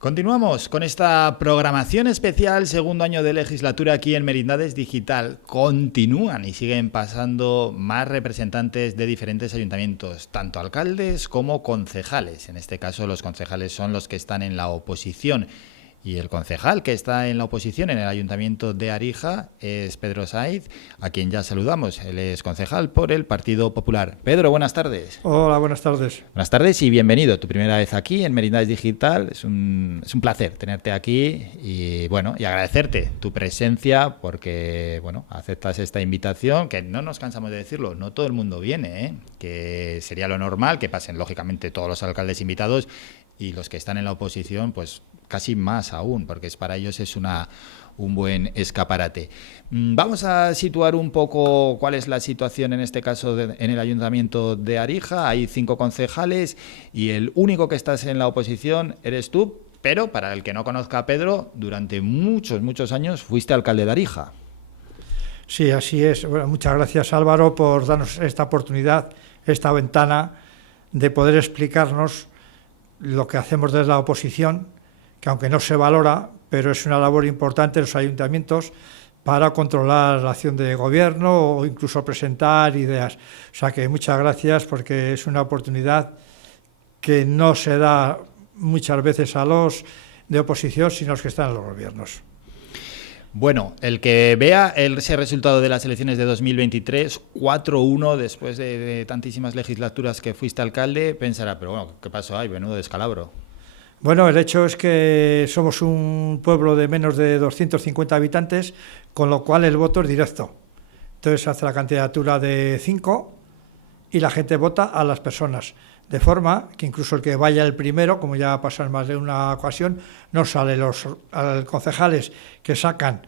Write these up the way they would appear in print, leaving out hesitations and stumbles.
Continuamos con esta programación especial, segundo año de legislatura aquí en Merindades Digital. Continúan y siguen pasando más representantes de diferentes ayuntamientos, tanto alcaldes como concejales. En este caso, los concejales son los que están en la oposición. Y el concejal que está en la oposición en el Ayuntamiento de Arija es Pedro Saiz, a quien ya saludamos. Él es concejal por el Partido Popular. Pedro, buenas tardes. Hola, buenas tardes. Buenas tardes y bienvenido. Tu primera vez aquí en Merindades Digital. Es un placer tenerte aquí y agradecerte tu presencia porque aceptas esta invitación, que no nos cansamos de decirlo, no todo el mundo viene, que sería lo normal que pasen lógicamente todos los alcaldes invitados y los que están en la oposición, pues casi más aún, porque para ellos es un buen escaparate. Vamos a situar un poco cuál es la situación en este caso en el Ayuntamiento de Arija. Hay 5 concejales y el único que estás en la oposición eres tú, pero para el que no conozca a Pedro, durante muchos años fuiste alcalde de Arija. Sí, así es. Bueno, muchas gracias, Álvaro, por darnos esta oportunidad, esta ventana de poder explicarnos lo que hacemos desde la oposición, que aunque no se valora, pero es una labor importante en los ayuntamientos para controlar la acción de gobierno o incluso presentar ideas. O sea que muchas gracias, porque es una oportunidad que no se da muchas veces a los de oposición, sino a los que están en los gobiernos. Bueno, el que vea ese resultado de las elecciones de 2023, 4-1, después de tantísimas legislaturas que fuiste alcalde, pensará, pero bueno, ¿qué pasó ahí? Menudo descalabro. Bueno, el hecho es que somos un pueblo de menos de 250 habitantes, con lo cual el voto es directo. Entonces se hace la candidatura de 5 y la gente vota a las personas. De forma que incluso el que vaya el primero, como ya ha pasado en más de una ocasión, no sale los concejales que sacan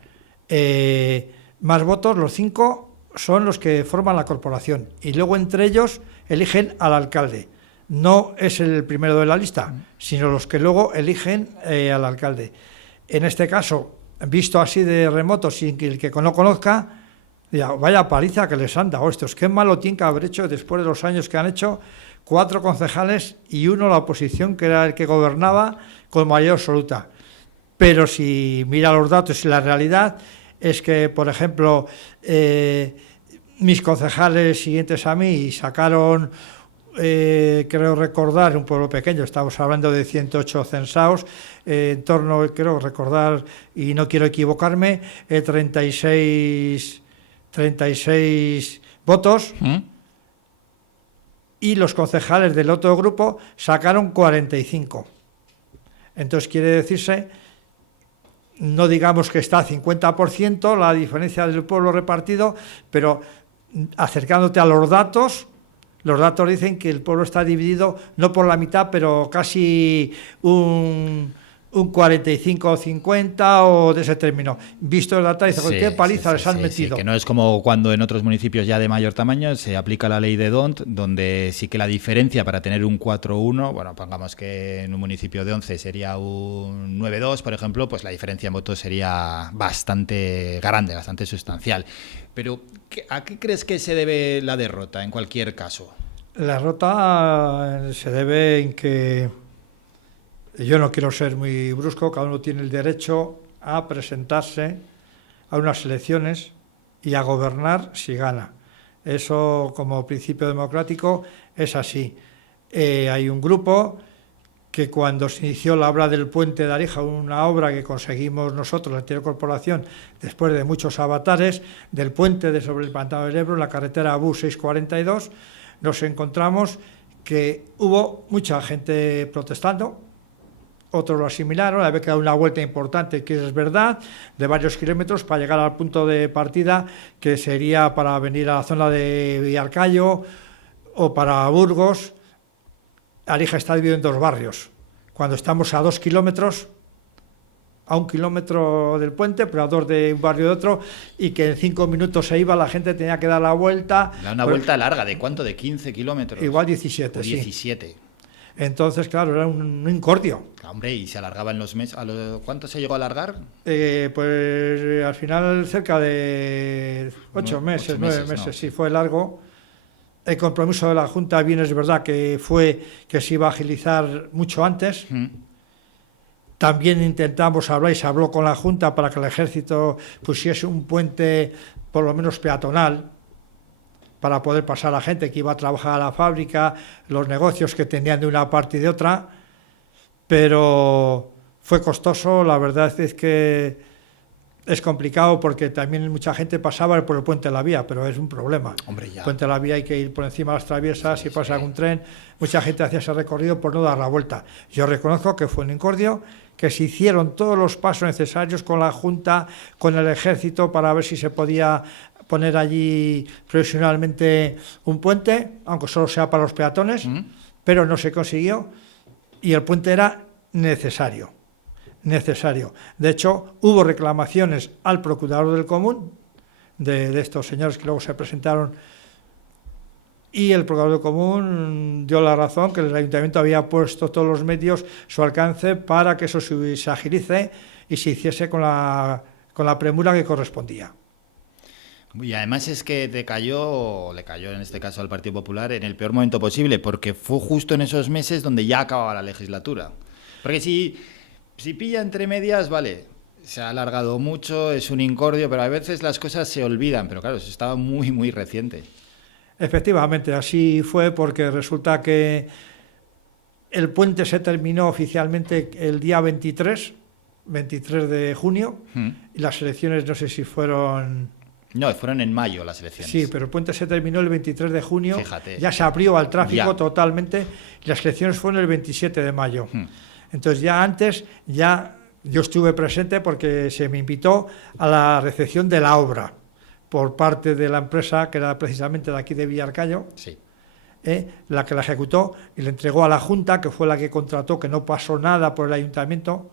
más votos, los 5 son los que forman la corporación. Y luego entre ellos eligen al alcalde. No es el primero de la lista, sino los que luego eligen al alcalde. En este caso, visto así de remoto, sin que el que no conozca, diga, vaya paliza que les han dado estos. Qué malo tienen que haber hecho después de los años que han hecho 4 concejales y uno la oposición, que era el que gobernaba con mayoría absoluta. Pero si mira los datos y la realidad, es que, por ejemplo, mis concejales siguientes a mí sacaron, creo recordar, un pueblo pequeño, estamos hablando de 108 censados, en torno, creo recordar, y no quiero equivocarme, 36 votos. Y los concejales del otro grupo sacaron 45. Entonces quiere decirse, no digamos que está a 50% la diferencia del pueblo repartido, pero acercándote a los datos dicen que el pueblo está dividido no por la mitad, pero casi un 45 o 50 o de ese término. Visto el dato, dice, qué paliza les han metido. Sí, que no es como cuando en otros municipios ya de mayor tamaño se aplica la ley de D'Hondt, donde sí que la diferencia para tener un 4-1, bueno, pongamos que en un municipio de 11 sería un 9-2, por ejemplo, pues la diferencia en votos sería bastante grande, bastante sustancial. Pero, ¿a qué crees que se debe la derrota en cualquier caso? La derrota se debe en que, yo no quiero ser muy brusco, cada uno tiene el derecho a presentarse a unas elecciones y a gobernar si gana. Eso, como principio democrático, es así. Hay un grupo que cuando se inició la obra del puente de Arija, una obra que conseguimos nosotros, la anterior corporación, después de muchos avatares, del puente de sobre el pantano del Ebro, la carretera ABU 642, nos encontramos que hubo mucha gente protestando. Otros lo asimilaron, había que dar una vuelta importante, que es verdad, de varios kilómetros para llegar al punto de partida, que sería para venir a la zona de Villarcayo o para Burgos. Arija está dividido en 2 barrios. Cuando estamos a 2 kilómetros, a 1 kilómetro del puente, pero a 2 de un barrio de otro, y que en 5 minutos se iba, la gente tenía que dar la vuelta. Una vuelta larga, ¿de cuánto? ¿De 15 kilómetros? Igual 17, o 17. Sí. Entonces, claro, era un incordio. Hombre, ¿y se alargaba en los meses? ¿Cuánto se llegó a alargar? Pues al final cerca de 8 meses, 9 meses, no. Sí, fue largo. El compromiso de la Junta, bien es verdad que fue que se iba a agilizar mucho antes, También intentamos hablar y se habló con la Junta para que el Ejército pusiese un puente por lo menos peatonal para poder pasar a la gente que iba a trabajar a la fábrica, los negocios que tenían de una parte y de otra, pero fue costoso. La verdad es que es complicado porque también mucha gente pasaba por el puente de la vía, pero es un problema. Hombre, ya. El puente de la vía hay que ir por encima de las traviesas, si pasa algún tren, mucha gente hacía ese recorrido por no dar la vuelta. Yo reconozco que fue un incordio, que se hicieron todos los pasos necesarios con la Junta, con el Ejército, para ver si se podía poner allí provisionalmente un puente, aunque solo sea para los peatones, pero no se consiguió y el puente era necesario. De hecho, hubo reclamaciones al Procurador del Común de estos señores que luego se presentaron, y el Procurador del Común dio la razón, que el Ayuntamiento había puesto todos los medios a su alcance para que eso se agilice y se hiciese con la premura que correspondía. Y además es que le cayó en este caso al Partido Popular en el peor momento posible, porque fue justo en esos meses donde ya acababa la legislatura. Porque si pilla entre medias, vale, se ha alargado mucho, es un incordio, pero a veces las cosas se olvidan, pero claro, eso estaba muy, muy reciente. Efectivamente, así fue, porque resulta que el puente se terminó oficialmente el día 23 de junio, y las elecciones no sé si fueron... No, fueron en mayo las elecciones. Sí, pero el puente se terminó el 23 de junio, fíjate. Ya se abrió al tráfico totalmente, y las elecciones fueron el 27 de mayo. Entonces ya antes, yo estuve presente porque se me invitó a la recepción de la obra por parte de la empresa, que era precisamente de aquí de Villarcayo, sí. La que la ejecutó y le entregó a la Junta, que fue la que contrató, que no pasó nada por el Ayuntamiento,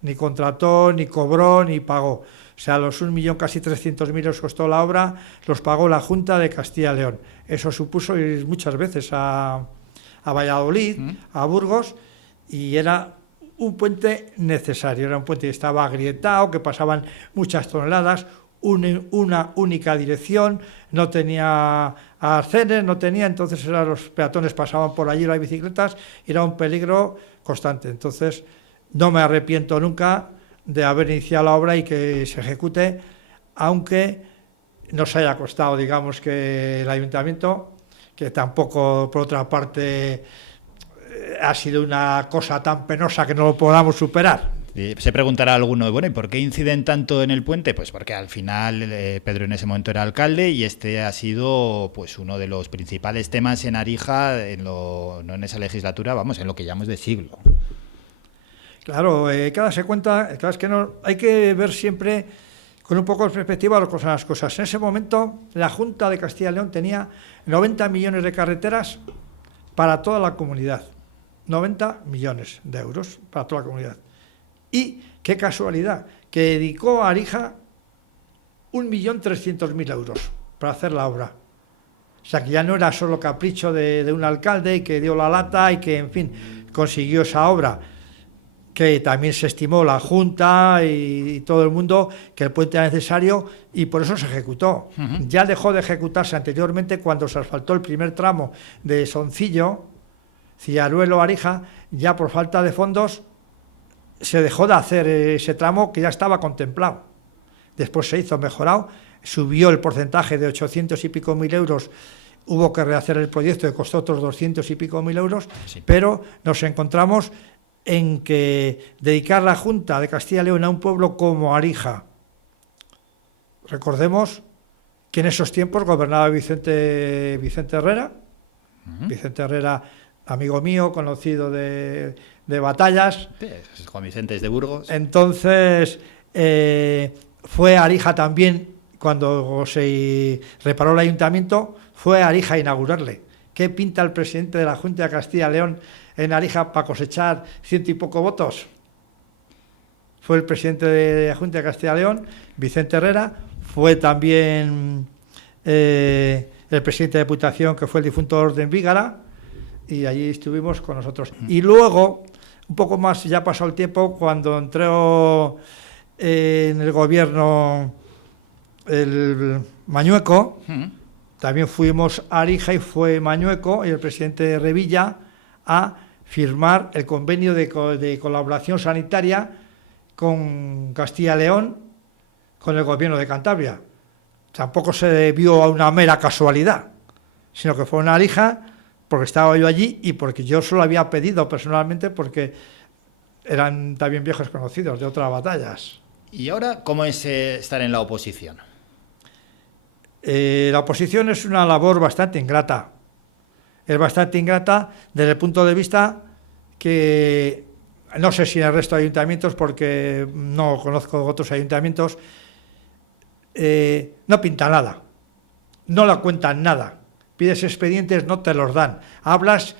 ni contrató, ni cobró, ni pagó. O sea, los 1.300.000 euros costó la obra, los pagó la Junta de Castilla y León. Eso supuso ir muchas veces a Valladolid, a Burgos, y era un puente necesario, era un puente que estaba agrietado, que pasaban muchas toneladas, una única dirección, no tenía arcenes, entonces los peatones pasaban por allí, las bicicletas, era un peligro constante. Entonces no me arrepiento nunca de haber iniciado la obra y que se ejecute, aunque nos haya costado, digamos, que el Ayuntamiento, que tampoco, por otra parte, ha sido una cosa tan penosa que no lo podamos superar. Se preguntará alguno, bueno, ¿y por qué inciden tanto en el puente? Pues porque al final Pedro en ese momento era alcalde y este ha sido pues uno de los principales temas en Arija, no en esa legislatura, vamos, en lo que llamamos de siglo. Claro, hay que darse cuenta, claro, es que no, hay que ver siempre con un poco de perspectiva lo que son las cosas. En ese momento la Junta de Castilla y León tenía 90 millones de carreteras para toda la comunidad. 90 millones de euros para toda la comunidad. Y qué casualidad, que dedicó a Arija 1.300.000 euros para hacer la obra. O sea, que ya no era solo capricho de un alcalde y que dio la lata y que, en fin, consiguió esa obra, que también se estimó la Junta y todo el mundo que el puente era necesario y por eso se ejecutó. Ya dejó de ejecutarse anteriormente cuando se asfaltó el primer tramo de Soncillo, Ciaruelo-Arija, ya por falta de fondos se dejó de hacer ese tramo que ya estaba contemplado. Después se hizo mejorado, subió el porcentaje de 800 y pico mil euros, hubo que rehacer el proyecto que costó otros 200 y pico mil euros, sí. Pero nos encontramos en que dedicar la Junta de Castilla y León a un pueblo como Arija, recordemos que en esos tiempos gobernaba Vicente Herrera, Vicente Herrera, amigo mío, conocido de batallas. Sí, Juan Vicente es de Burgos. Entonces, fue a Arija también, cuando se reparó el ayuntamiento, fue a Arija a inaugurarle. ¿Qué pinta el presidente de la Junta de Castilla y León en Arija para cosechar 100 y poco votos? Fue el presidente de la Junta de Castilla y León, Vicente Herrera, fue también el presidente de Diputación, que fue el difunto Orden Vígara, y allí estuvimos con nosotros. Y luego, un poco más, ya pasó el tiempo, cuando entró en el gobierno el Mañueco, también fuimos a Arija y fue Mañueco y el presidente Revilla a firmar el convenio de colaboración sanitaria con Castilla y León, con el gobierno de Cantabria. Tampoco se debió a una mera casualidad, sino que fue una lija porque estaba yo allí y porque yo solo había pedido personalmente, porque eran también viejos conocidos de otras batallas. ¿Y ahora cómo es estar en la oposición? La oposición es una labor bastante ingrata. Es bastante ingrata desde el punto de vista que, no sé si en el resto de ayuntamientos, porque no conozco otros ayuntamientos, no pinta nada, no la cuentan nada. Pides expedientes, no te los dan. Hablas,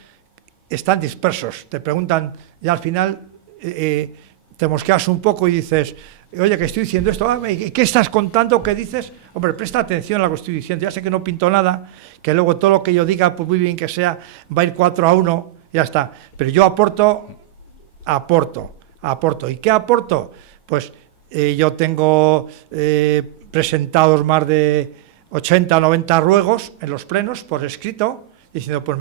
están dispersos. Te preguntan y al final te mosqueas un poco y dices, oye, que estoy diciendo esto, ¿qué estás contando? ¿Qué dices? Hombre, presta atención a lo que estoy diciendo. Ya sé que no pinto nada, que luego todo lo que yo diga, pues muy bien que sea, va a ir 4-1, ya está. Pero yo aporto. ¿Y qué aporto? Pues yo tengo presentados más de 80 o 90 ruegos en los plenos por escrito, diciendo, pues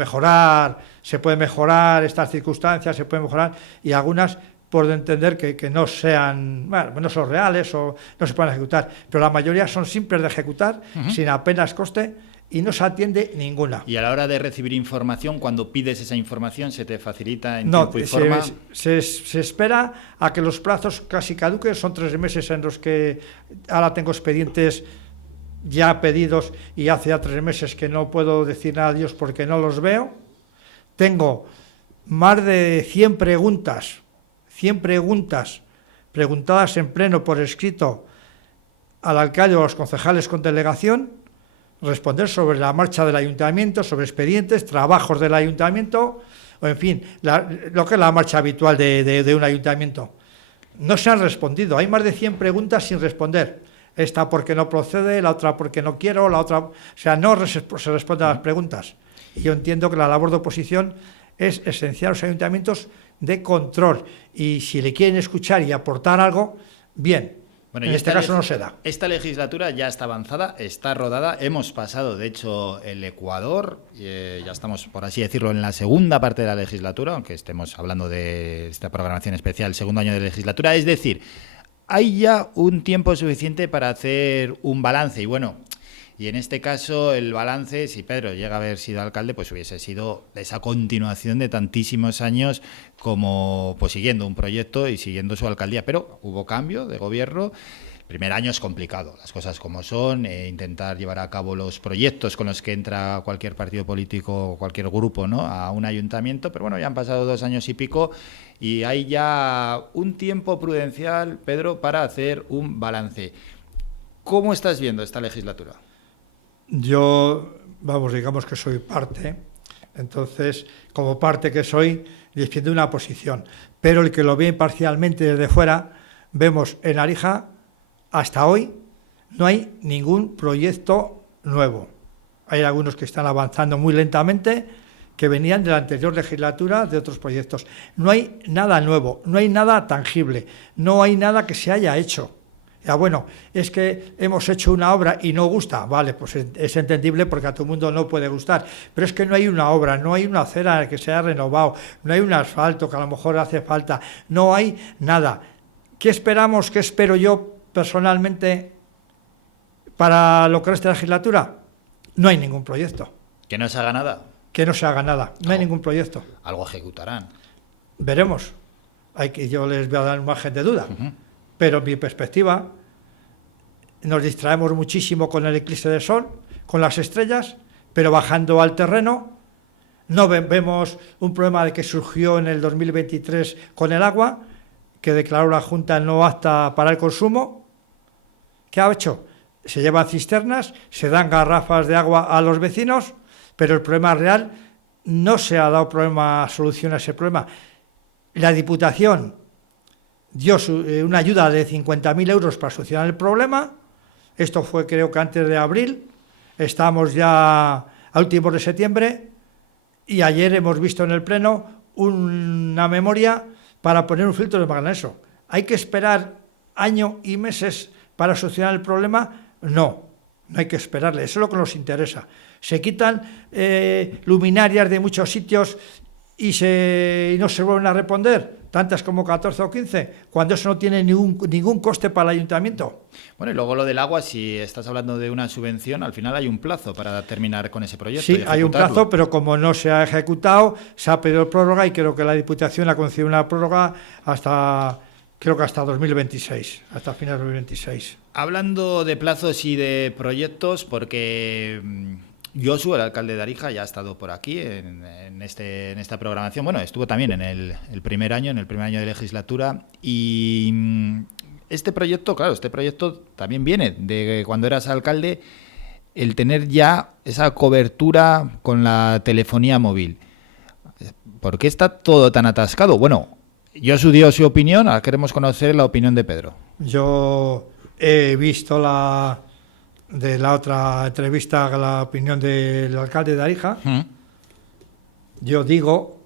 se puede mejorar estas circunstancias, se puede mejorar, y algunas por entender que no sean, bueno, no son reales o no se pueden ejecutar, pero la mayoría son simples de ejecutar, sin apenas coste, y no se atiende ninguna. Y a la hora de recibir información, cuando pides esa información, ¿se te facilita en tiempo y forma? Se espera a que los plazos casi caduquen. Son 3 meses en los que ahora tengo expedientes ya pedidos y hace ya 3 meses que no puedo decir nada a Dios porque no los veo. Tengo más de 100 preguntas preguntadas en pleno por escrito al alcalde o a los concejales con delegación, responder sobre la marcha del ayuntamiento, sobre expedientes, trabajos del ayuntamiento, o en fin, lo que es la marcha habitual de un ayuntamiento. No se han respondido, hay más de 100 preguntas sin responder. Esta porque no procede, la otra porque no quiero, la otra... O sea, no se responden a las preguntas. Y yo entiendo que la labor de oposición es esencial a los ayuntamientos de control. Y si le quieren escuchar y aportar algo, bien. Bueno, en este caso no se da. Esta legislatura ya está avanzada, está rodada. Hemos pasado, de hecho, el Ecuador. Ya estamos, por así decirlo, en la segunda parte de la legislatura, aunque estemos hablando de esta programación especial, segundo año de legislatura. Es decir, hay ya un tiempo suficiente para hacer un balance. Y bueno, y en este caso el balance, si Pedro llega a haber sido alcalde, pues hubiese sido esa continuación de tantísimos años como pues siguiendo un proyecto y siguiendo su alcaldía. Pero hubo cambio de gobierno. El primer año es complicado, las cosas como son, intentar llevar a cabo los proyectos con los que entra cualquier partido político o cualquier grupo, ¿no?, a un ayuntamiento. Pero bueno, ya han pasado 2 años y pico y hay ya un tiempo prudencial, Pedro, para hacer un balance. ¿Cómo estás viendo esta legislatura? Yo, digamos que soy parte, entonces, como parte que soy, defiendo una posición. Pero el que lo ve imparcialmente desde fuera, vemos en Arija, hasta hoy, no hay ningún proyecto nuevo. Hay algunos que están avanzando muy lentamente, que venían de la anterior legislatura, de otros proyectos. No hay nada nuevo, no hay nada tangible, no hay nada que se haya hecho. Ya bueno, es que hemos hecho una obra y no gusta, vale, pues es entendible porque a todo el mundo no puede gustar, pero es que no hay una obra, no hay una acera que se haya renovado, no hay un asfalto que a lo mejor hace falta, no hay nada. ¿Qué esperamos, qué espero yo personalmente para lo que resta de la legislatura? No hay ningún proyecto. ¿Que no se haga nada? Que no se haga nada, no hay ningún proyecto. Algo ejecutarán. Veremos. Yo les voy a dar un margen de duda. Pero en mi perspectiva, nos distraemos muchísimo con el eclipse del sol, con las estrellas, pero bajando al terreno, no vemos un problema de que surgió en el 2023 con el agua, que declaró la Junta no apta para el consumo. ¿Qué ha hecho? Se llevan cisternas, se dan garrafas de agua a los vecinos, pero el problema real no se ha dado solución a ese problema. La Diputación dio una ayuda de 50.000 euros para solucionar el problema. Esto fue, creo que antes de abril. Estamos ya a últimos de septiembre y ayer hemos visto en el Pleno una memoria para poner un filtro de magnesio. ¿Hay que esperar año y meses para solucionar el problema? No hay que esperarle. Eso es lo que nos interesa. Se quitan luminarias de muchos sitios y no se vuelven a responder, tantas como 14 o 15, cuando eso no tiene ningún coste para el ayuntamiento. Bueno, y luego lo del agua, si estás hablando de una subvención, al final hay un plazo para terminar con ese proyecto. Sí, hay un plazo, pero como no se ha ejecutado, se ha pedido prórroga y creo que la Diputación ha concedido una prórroga hasta 2026, hasta finales de 2026. Hablando de plazos y de proyectos, porque Josu, el alcalde de Arija, ya ha estado por aquí en esta programación. Bueno, estuvo también en el primer año de legislatura. Y este proyecto también viene de cuando eras alcalde, el tener ya esa cobertura con la telefonía móvil. ¿Por qué está todo tan atascado? Bueno, Josu dio su opinión, ahora queremos conocer la opinión de Pedro. Yo he visto de la otra entrevista la opinión del alcalde de Arija. Yo digo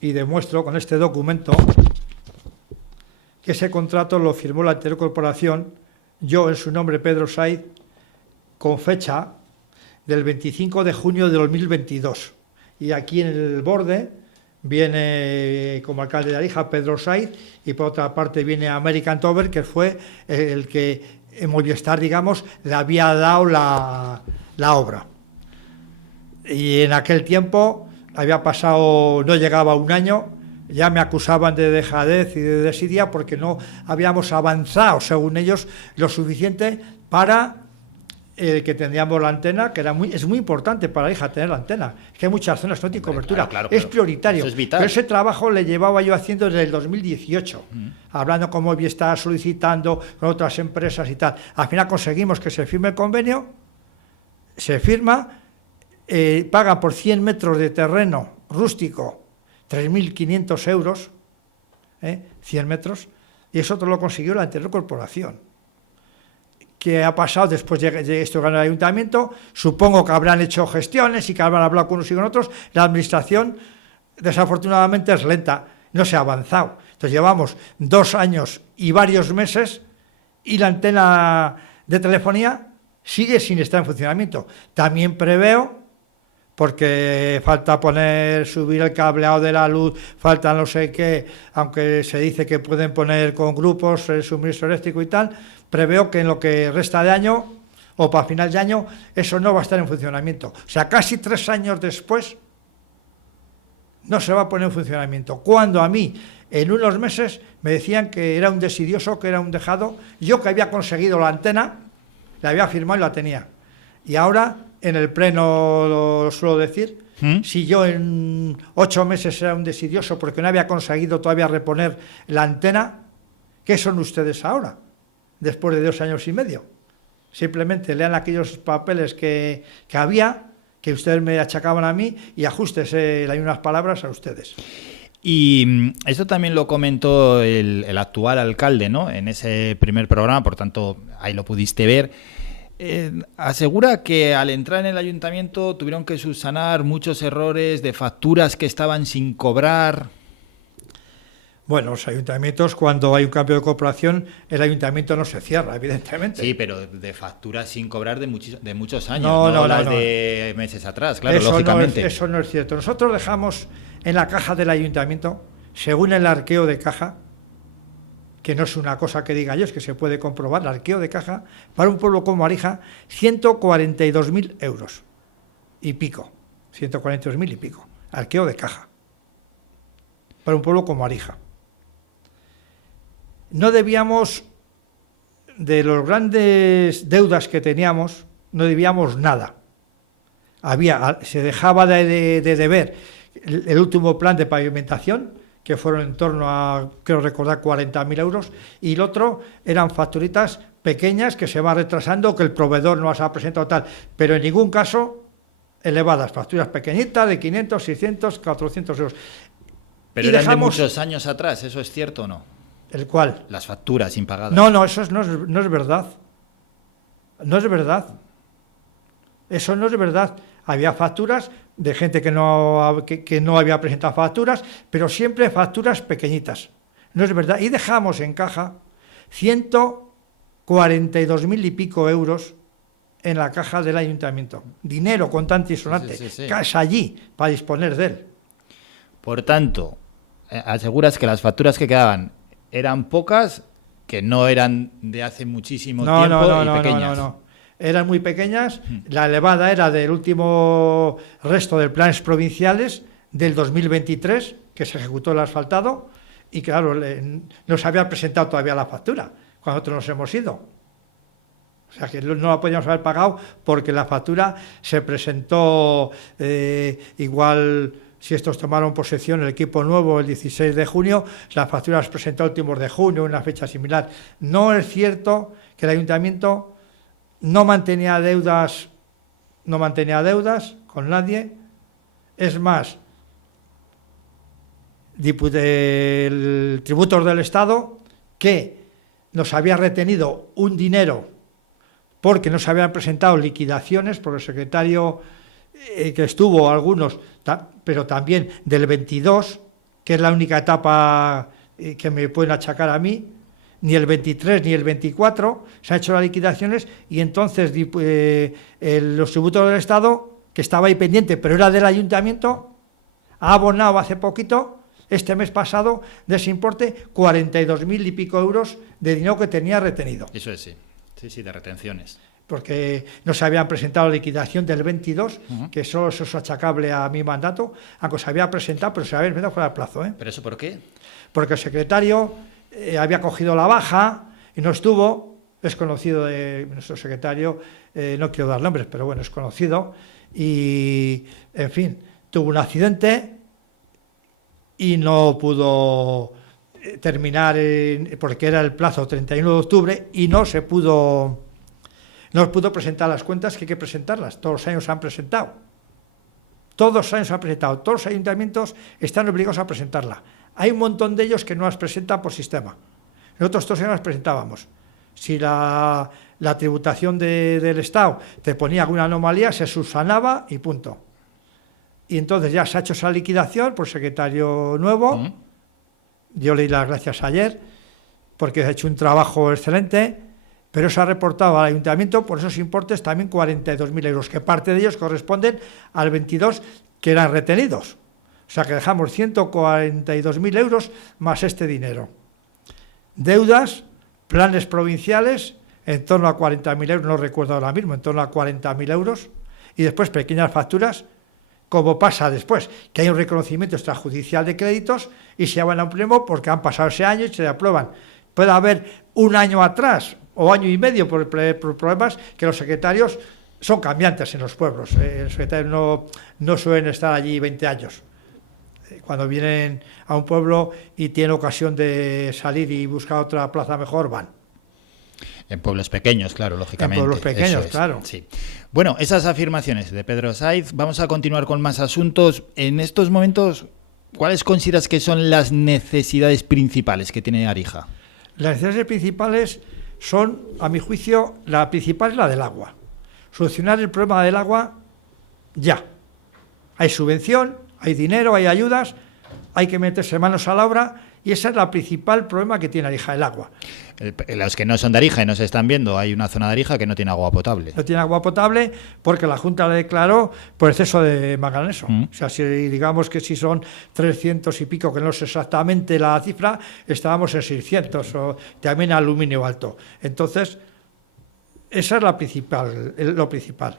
y demuestro con este documento que ese contrato lo firmó la anterior corporación, yo en su nombre, Pedro Saiz, con fecha del 25 de junio de 2022. Y aquí en el borde viene como alcalde de Arija Pedro Saiz, y por otra parte viene American Tower, que fue el que en Movistar, digamos, le había dado la obra. Y en aquel tiempo había pasado, no llegaba un año, ya me acusaban de dejadez y de desidia porque no habíamos avanzado, según ellos, lo suficiente para que tendríamos la antena, que es muy importante para la hija tener la antena. Es que hay muchas zonas que no tienen cobertura. Claro, es prioritario. Eso es vital. Pero ese trabajo le llevaba yo haciendo desde el 2018, hablando con Movistar, solicitando con otras empresas y tal. Al final conseguimos que se firme el convenio, se firma, paga por 100 metros de terreno rústico 3.500 euros, 100 metros, y eso todo lo consiguió la anterior corporación. ¿Qué ha pasado después de esto en el ayuntamiento? Supongo que habrán hecho gestiones y que habrán hablado con unos y con otros. La administración, desafortunadamente, es lenta, no se ha avanzado. Entonces llevamos 2 años y varios meses y la antena de telefonía sigue sin estar en funcionamiento. También preveo, porque falta subir el cableado de la luz, falta no sé qué, aunque se dice que pueden poner con grupos el suministro eléctrico y tal, preveo que en lo que resta de año o para final de año eso no va a estar en funcionamiento. O sea, casi 3 años después no se va a poner en funcionamiento. Cuando a mí, en unos meses, me decían que era un desidioso, que era un dejado, yo que había conseguido la antena, la había firmado y la tenía. Y ahora, en el pleno lo suelo decir, si yo en 8 meses era un desidioso porque no había conseguido todavía reponer la antena, ¿qué son ustedes ahora? Después de 2 años y medio. Simplemente lean aquellos papeles que había, que ustedes me achacaban a mí, y ajústese las unas palabras a ustedes. Y esto también lo comentó el actual alcalde, ¿no?, en ese primer programa, por tanto, ahí lo pudiste ver. Asegura que al entrar en el ayuntamiento tuvieron que subsanar muchos errores de facturas que estaban sin cobrar. Bueno, los ayuntamientos, cuando hay un cambio de corporación, el ayuntamiento no se cierra, evidentemente. Sí, pero de facturas sin cobrar de muchos años, no las de meses atrás, claro, eso lógicamente. Eso no es cierto. Nosotros dejamos en la caja del ayuntamiento, según el arqueo de caja, que no es una cosa que diga yo, es que se puede comprobar, el arqueo de caja, para un pueblo como Arija, 142.000 euros y pico, 142.000 y pico, arqueo de caja, para un pueblo como Arija. No debíamos, de los grandes deudas que teníamos, no debíamos nada. Se dejaba de deber el último plan de pavimentación, que fueron en torno a, creo recordar, 40.000 euros, y el otro eran facturitas pequeñas que se van retrasando, que el proveedor no las ha presentado tal, pero en ningún caso elevadas, facturas pequeñitas de 500, 600, 400 euros. Pero eran de muchos años atrás, ¿eso es cierto o no? ¿El cuál? Las facturas impagadas. No, eso no es verdad. No es verdad. Eso no es verdad. Había facturas de gente que no había presentado facturas, pero siempre facturas pequeñitas. No es verdad. Y dejamos en caja 142.000 y pico euros en la caja del ayuntamiento. Dinero contante y sonante. Sí. Casa allí para disponer de él. Por tanto, aseguras que las facturas que quedaban eran pocas, que no eran de hace muchísimo tiempo y pequeñas. No. Eran muy pequeñas. La elevada era del último resto de planes provinciales del 2023, que se ejecutó el asfaltado, y claro, no se había presentado todavía la factura, cuando nosotros nos hemos ido. O sea que no la podíamos haber pagado porque la factura se presentó igual, si estos tomaron posesión, el equipo nuevo el 16 de junio, la factura se presentó el último de junio, una fecha similar. No es cierto que el ayuntamiento no mantenía deudas con nadie. Es más, el tributos del Estado, que nos había retenido un dinero porque no se habían presentado liquidaciones, por el secretario que estuvo, algunos, pero también del 22, que es la única etapa que me pueden achacar a mí, ni el 23 ni el 24 se han hecho las liquidaciones, y entonces los tributos del Estado, que estaba ahí pendiente, pero era del ayuntamiento, ha abonado hace poquito, este mes pasado, de ese importe, 42.000 y pico euros de dinero que tenía retenido. Eso es, sí, de retenciones. Porque no se habían presentado la liquidación del 22, que solo eso es achacable a mi mandato, aunque se había presentado, pero se había presentado fuera de plazo. ¿Pero eso por qué? Porque el secretario había cogido la baja y no estuvo, es conocido de nuestro secretario, no quiero dar nombres, pero bueno, es conocido, y, en fin, tuvo un accidente y no pudo terminar, porque era el plazo 31 de octubre, y no pudo presentar las cuentas, que hay que presentarlas. Todos los años se han presentado. Todos los años se han presentado. Todos los ayuntamientos están obligados a presentarla. Hay un montón de ellos que no las presentan por sistema. Nosotros todos los años las presentábamos. Si la tributación del Estado te ponía alguna anomalía, se subsanaba y punto. Y entonces ya se ha hecho esa liquidación por secretario nuevo. Yo le di las gracias ayer porque ha hecho un trabajo excelente, pero se ha reportado al ayuntamiento por esos importes también 42.000 euros, que parte de ellos corresponden al 22 que eran retenidos. O sea que dejamos 142.000 euros más este dinero. Deudas, planes provinciales, en torno a 40.000 euros, no recuerdo ahora mismo, en torno a 40.000 euros, y después pequeñas facturas, como pasa después, que hay un reconocimiento extrajudicial de créditos y se llaman a un pleno porque han pasado ese año y se aprueban. Puede haber un año atrás o año y medio por problemas que los secretarios son cambiantes en los pueblos. Los secretarios no suelen estar allí 20 años. Cuando vienen a un pueblo y tienen ocasión de salir y buscar otra plaza mejor, van. En pueblos pequeños, claro, lógicamente. En pueblos pequeños, claro. Sí. Bueno, esas afirmaciones de Pedro Saiz, vamos a continuar con más asuntos. En estos momentos, ¿cuáles consideras que son las necesidades principales que tiene Arija? Las necesidades principales son, a mi juicio, la principal es la del agua. Solucionar el problema del agua ya. Hay subvención, hay dinero, hay ayudas, hay que meterse manos a la obra, y ese es el principal problema que tiene Arija, el agua. Los que no son de Arija y no se están viendo, hay una zona de Arija que no tiene agua potable. No tiene agua potable porque la Junta la declaró por exceso de manganeso. O sea, si digamos que si son 300 y pico, que no sé exactamente la cifra, estábamos en 600, o también aluminio alto. Entonces, esa es lo principal.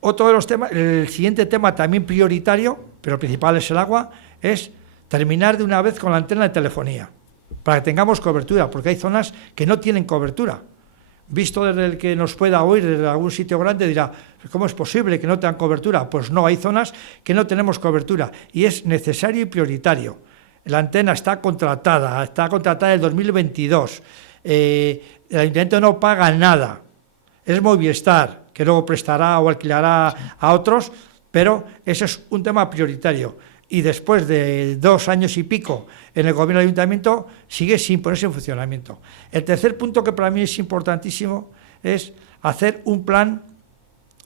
Otro de los temas, el siguiente tema también prioritario, pero el principal es el agua, es terminar de una vez con la antena de telefonía, para que tengamos cobertura, porque hay zonas que no tienen cobertura. Visto desde el que nos pueda oír desde algún sitio grande, dirá, ¿cómo es posible que no tengan cobertura? Pues no, hay zonas que no tenemos cobertura, y es necesario y prioritario. La antena está contratada en el 2022. El ayuntamiento no paga nada. Es Movistar, que luego prestará o alquilará a otros, pero ese es un tema prioritario. Y después de 2 años y pico en el gobierno del ayuntamiento, sigue sin ponerse en funcionamiento. El tercer punto, que para mí es importantísimo, es hacer un plan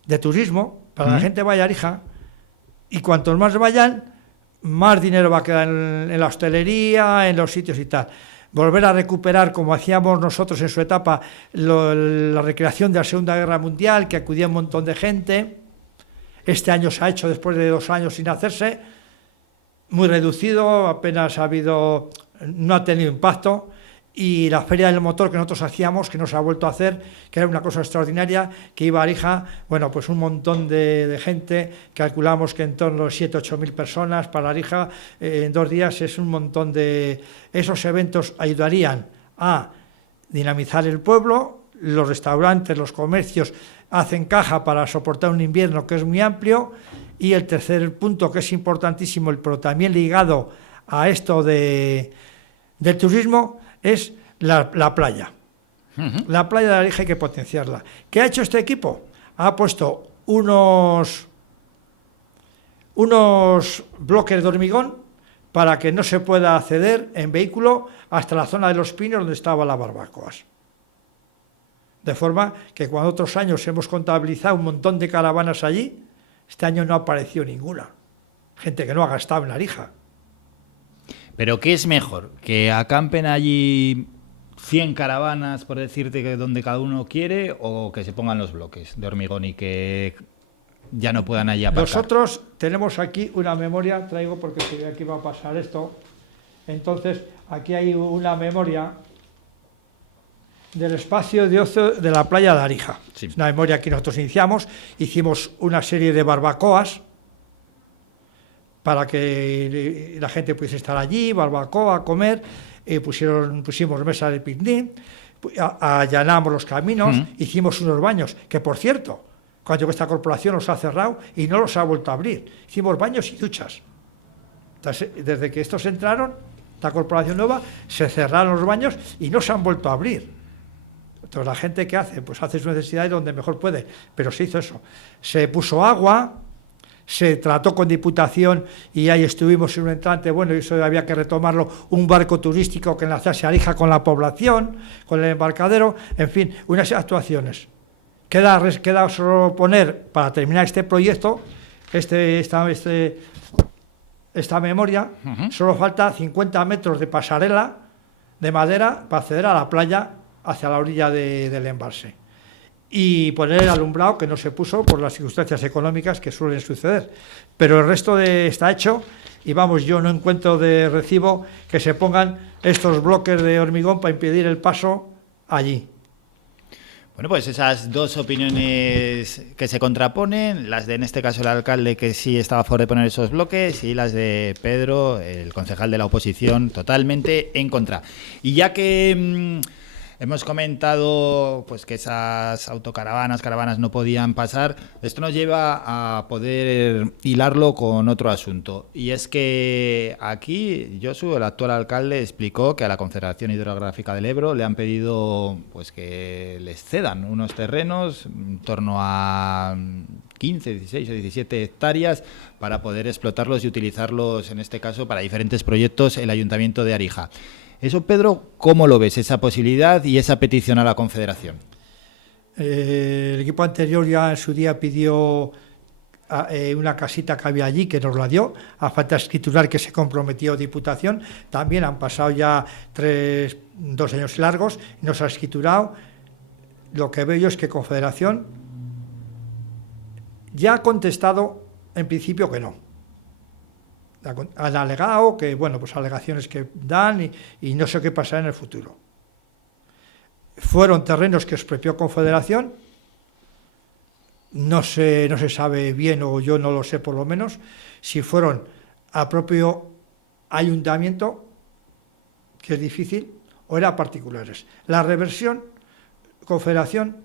de turismo para que la gente vaya a Arija, y cuantos más vayan, más dinero va a quedar en la hostelería, en los sitios y tal. Volver a recuperar, como hacíamos nosotros en su etapa, la recreación de la Segunda Guerra Mundial, que acudía un montón de gente. Este año se ha hecho después de 2 años sin hacerse. muy reducido, apenas no ha tenido impacto. Y la feria del motor que nosotros hacíamos, que no se ha vuelto a hacer, que era una cosa extraordinaria, que iba a Arija, bueno, pues un montón de gente, calculamos que en torno a 7.000 o 8.000 personas para Arija, en 2 días es un montón de... Esos eventos ayudarían a dinamizar el pueblo, los restaurantes, los comercios hacen caja para soportar un invierno que es muy amplio, y el tercer punto, que es importantísimo, pero también ligado a esto del turismo, es la playa. La playa de Arija hay que potenciarla. ¿Qué ha hecho este equipo? Ha puesto unos bloques de hormigón para que no se pueda acceder en vehículo hasta la zona de los pinos donde estaban las barbacoas. De forma que cuando otros años hemos contabilizado un montón de caravanas allí, este año no apareció ninguna. Gente que no ha gastado en Arija. ¿Pero qué es mejor? ¿Que acampen allí 100 caravanas, por decirte, que donde cada uno quiere, o que se pongan los bloques de hormigón y que ya no puedan allí aparcar? Nosotros tenemos aquí una memoria, traigo porque aquí va a pasar esto. Entonces, aquí hay una memoria del espacio de ocio de la playa de Arija. Sí. Es una memoria que nosotros iniciamos, hicimos una serie de barbacoas para que la gente pudiese estar allí, barbacoa, comer, pusimos mesas de picnic, allanamos los caminos, hicimos unos baños, que por cierto, cuando esta corporación los ha cerrado y no los ha vuelto a abrir, hicimos baños y duchas. Entonces, desde que estos entraron, la corporación nueva, se cerraron los baños y no se han vuelto a abrir. Entonces la gente, ¿qué hace? Pues hace sus necesidades donde mejor puede, pero se hizo eso. Se puso agua, se trató con Diputación y ahí estuvimos en un entrante, bueno, y eso había que retomarlo, un barco turístico que enlazase Arija con la población, con el embarcadero, en fin, unas actuaciones. Queda solo poner, para terminar este proyecto, esta memoria, solo falta 50 metros de pasarela de madera para acceder a la playa hacia la orilla del embalse. Y poner el alumbrado, que no se puso por las circunstancias económicas que suelen suceder. Pero el resto está hecho y vamos, yo no encuentro de recibo que se pongan estos bloques de hormigón para impedir el paso allí. Bueno, pues esas dos opiniones que se contraponen, las de, en este caso, el alcalde, que sí estaba a favor de poner esos bloques, y las de Pedro, el concejal de la oposición, totalmente en contra. Y ya que hemos comentado pues que esas caravanas no podían pasar, esto nos lleva a poder hilarlo con otro asunto. Y es que aquí Josu, el actual alcalde, explicó que a la Confederación Hidrográfica del Ebro le han pedido pues que les cedan unos terrenos en torno a 15, 16 o 17 hectáreas para poder explotarlos y utilizarlos, en este caso, para diferentes proyectos el Ayuntamiento de Arija. Eso, Pedro, ¿cómo lo ves, esa posibilidad y esa petición a la Confederación? El equipo anterior ya en su día pidió una casita que había allí, que nos la dio, a falta de escriturar que se comprometió Diputación. También han pasado ya 2 años largos, no se ha escriturado. Lo que veo yo es que Confederación ya ha contestado en principio que no. Han alegado que, bueno, pues alegaciones que dan y no sé qué pasará en el futuro. Fueron terrenos que expropió Confederación, no se sabe bien, o yo no lo sé por lo menos, si fueron al propio ayuntamiento, que es difícil, o eran particulares. La reversión, Confederación,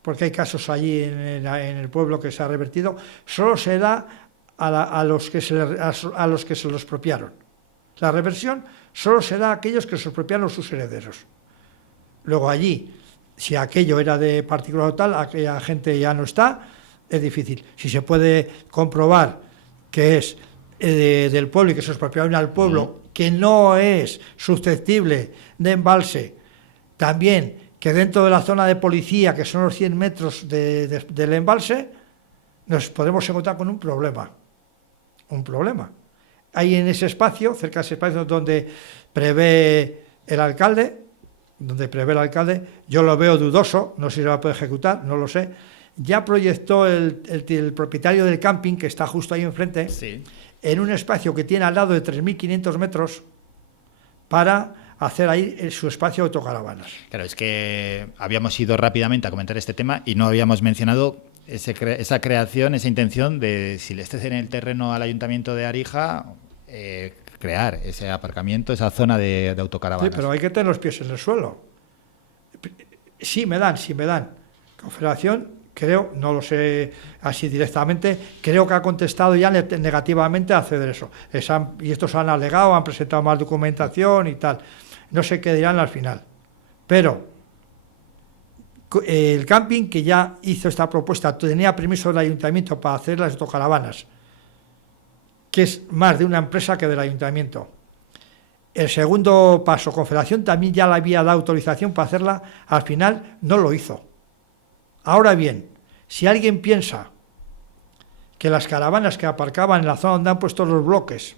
porque hay casos allí en el pueblo que se ha revertido, solo se da a los que se lo expropiaron. La reversión solo se da a aquellos que se expropiaron sus herederos. Luego allí, si aquello era de particular o tal, aquella gente ya no está, es difícil. Si se puede comprobar que es del pueblo y que se expropiaron al pueblo, que no es susceptible de embalse, también que dentro de la zona de policía, que son los 100 metros del embalse, nos podemos encontrar con un problema. Hay en ese espacio, cerca de ese espacio donde prevé el alcalde, yo lo veo dudoso, no sé si se va a poder ejecutar, no lo sé. Ya proyectó el propietario del camping, que está justo ahí enfrente, sí, en un espacio que tiene al lado de 3.500 metros para hacer ahí su espacio de autocaravanas. Claro, es que habíamos ido rápidamente a comentar este tema y no habíamos mencionado esa creación, esa intención de, si le estés en el terreno al Ayuntamiento de Arija, crear ese aparcamiento, esa zona de autocaravanas. Sí, pero hay que tener los pies en el suelo. Sí me dan. Confederación, creo, no lo sé así directamente, creo que ha contestado ya negativamente a acceder a eso. Y estos han alegado, han presentado más documentación y tal. No sé qué dirán al final. Pero el camping que ya hizo esta propuesta tenía permiso del ayuntamiento para hacer las autocaravanas, que es más de una empresa que del ayuntamiento. El segundo paso, Confederación también ya le había dado autorización para hacerla, al final no lo hizo. Ahora bien, si alguien piensa que las caravanas que aparcaban en la zona donde han puesto los bloques,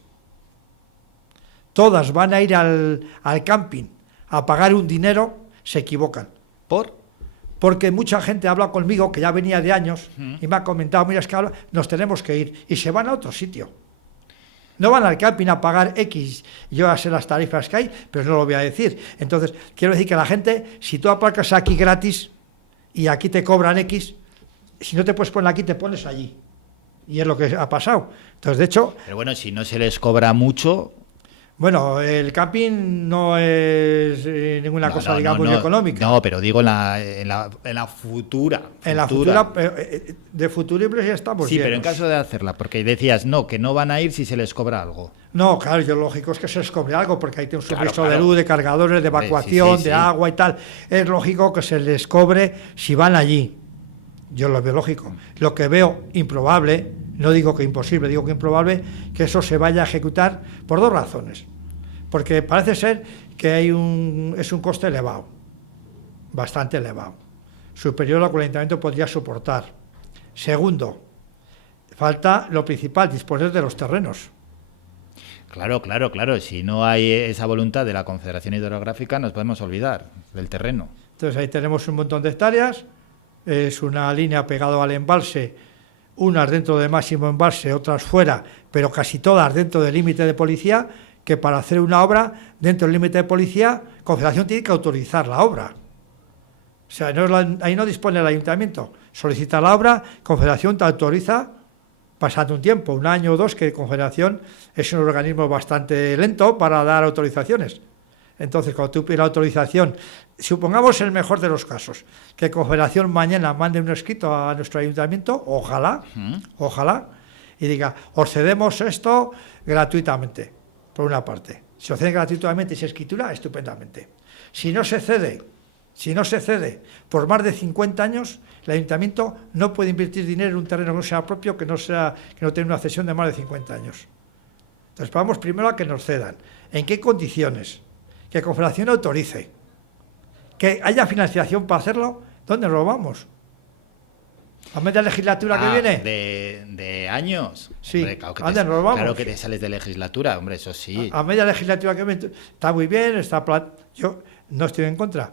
todas van a ir al camping a pagar un dinero, se equivocan. Porque mucha gente habla conmigo, que ya venía de años, y me ha comentado, mira, es que ahora nos tenemos que ir, y se van a otro sitio. No van al camping a pagar X, yo ya sé las tarifas que hay, pero no lo voy a decir. Entonces, quiero decir que la gente, si tú aparcas aquí gratis y aquí te cobran X, si no te puedes poner aquí, te pones allí. Y es lo que ha pasado. Entonces, de hecho... Pero bueno, si no se les cobra mucho... Bueno, el camping no es ninguna cosa, digamos, económica. No, pero digo en la futura. En la futura, de futuribles ya estamos llenos. Pero en caso de hacerla, porque decías, que no van a ir si se les cobra algo. No, claro, lo lógico es que se les cobre algo, porque hay un suministro de luz, de cargadores, de evacuación, de agua y tal. Es lógico que se les cobre si van allí. Yo lo veo lógico. Lo que veo improbable, no digo que imposible, digo que improbable, que eso se vaya a ejecutar por dos razones. Porque parece ser que es un coste elevado, bastante elevado, superior a lo que el ayuntamiento podría soportar. Segundo, falta lo principal, disponer de los terrenos. Claro. Si no hay esa voluntad de la Confederación Hidrográfica, nos podemos olvidar del terreno. Entonces ahí tenemos un montón de hectáreas, es una línea pegada al embalse, unas dentro del máximo embalse, otras fuera, pero casi todas dentro del límite de policía, que para hacer una obra dentro del límite de policía, Confederación tiene que autorizar la obra. O sea, ahí no dispone el ayuntamiento. Solicita la obra, Confederación te autoriza, pasando un tiempo, un año o dos, que Confederación es un organismo bastante lento para dar autorizaciones. Entonces, cuando tú pides la autorización, supongamos el mejor de los casos, que Confederación mañana mande un escrito a nuestro ayuntamiento, ojalá, y diga, os cedemos esto gratuitamente. Por una parte, si lo cede gratuitamente y se escritura, estupendamente. Si no se cede por más de 50 años, el ayuntamiento no puede invertir dinero en un terreno que no sea propio, que no tenga una cesión de más de 50 años. Entonces vamos primero a que nos cedan. ¿En qué condiciones? Que Confederación autorice. Que haya financiación para hacerlo. ¿Dónde nos vamos? ¿A media legislatura que viene? ¿De años? Sí. Hombre, ¿Dónde nos vamos? Claro que te sales de legislatura, hombre, eso sí. A media legislatura que viene está muy bien, yo no estoy en contra.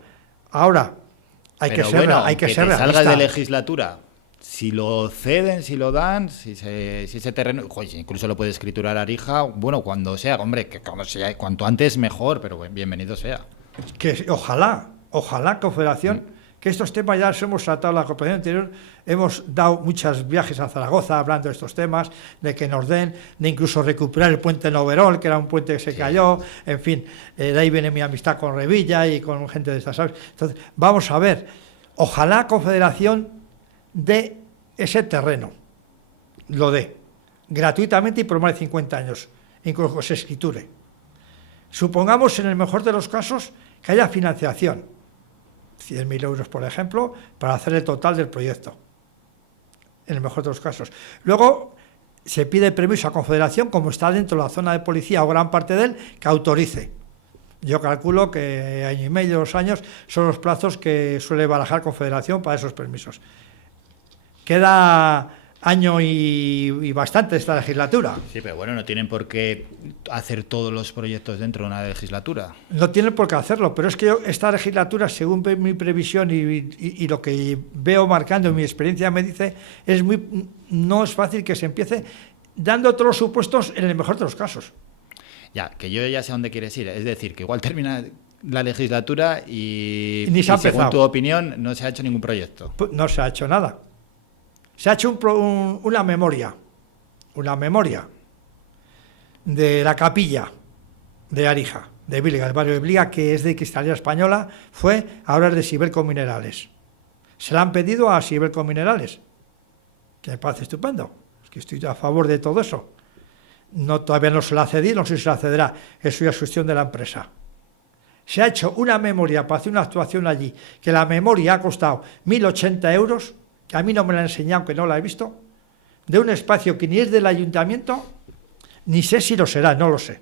Ahora, hay que ser realista. Salgas de legislatura, si lo ceden, si lo dan, si ese terreno, incluso lo puede escriturar Arija, bueno, cuando sea, hombre, que cuanto antes mejor, pero bienvenido sea. Que ojalá Confederación, que estos temas ya los hemos tratado en la cooperación anterior, hemos dado muchos viajes a Zaragoza hablando de estos temas, de que nos den, de incluso recuperar el puente en Overol, que era un puente que se cayó, en fin, de ahí viene mi amistad con Revilla y con gente de estas aves. Entonces, vamos a ver, ojalá Confederación dé ese terreno, lo dé, gratuitamente y por más de 50 años, incluso se escriture. Supongamos, en el mejor de los casos, que haya financiación, 100.000 euros, por ejemplo, para hacer el total del proyecto, en el mejor de los casos. Luego se pide permiso a Confederación, como está dentro de la zona de policía o gran parte de él, que autorice. Yo calculo que año y medio, 2 años, son los plazos que suele barajar Confederación para esos permisos. Queda año y bastante esta legislatura. Sí, pero bueno, no tienen por qué hacer todos los proyectos dentro de una legislatura. No tienen por qué hacerlo, pero es que esta legislatura, según mi previsión y lo que veo marcando en mi experiencia, me dice, no es fácil que se empiece dando todos los supuestos en el mejor de los casos. Ya, que yo ya sé a dónde quieres ir. Es decir, que igual termina la legislatura y Ni se ha según empezado. tu opinión, no se ha hecho ningún proyecto. Pues no se ha hecho nada. Se ha hecho una memoria de la capilla de Arija, de Bilga, el barrio de Bilga, que es de Cristalera Española, ahora es de Sibelco Minerales. Se la han pedido a Sibelco Minerales, que me parece estupendo, es que estoy a favor de todo eso. No, todavía no se la ha cedido, no sé si se la cederá, eso ya es cuestión de la empresa. Se ha hecho una memoria para hacer una actuación allí, que la memoria ha costado 1.080 euros, que a mí no me la han enseñado, que no la he visto, de un espacio que ni es del ayuntamiento, ni sé si lo será, no lo sé.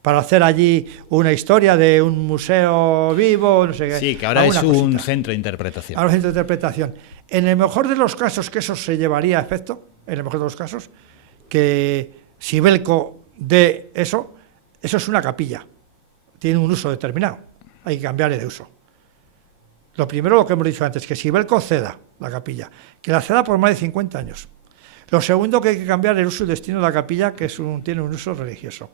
Para hacer allí una historia de un museo vivo, no sé qué. Sí, que ahora es un centro de interpretación. Ahora un centro de interpretación. En el mejor de los casos, que eso se llevaría a efecto, en el mejor de los casos, que Sibelco dé eso es una capilla. Tiene un uso determinado. Hay que cambiarle de uso. Lo primero, lo que hemos dicho antes, que Sibelco ceda la capilla, que la ceda por más de 50 años. Lo segundo, que hay que cambiar el uso y destino de la capilla, que tiene un uso religioso.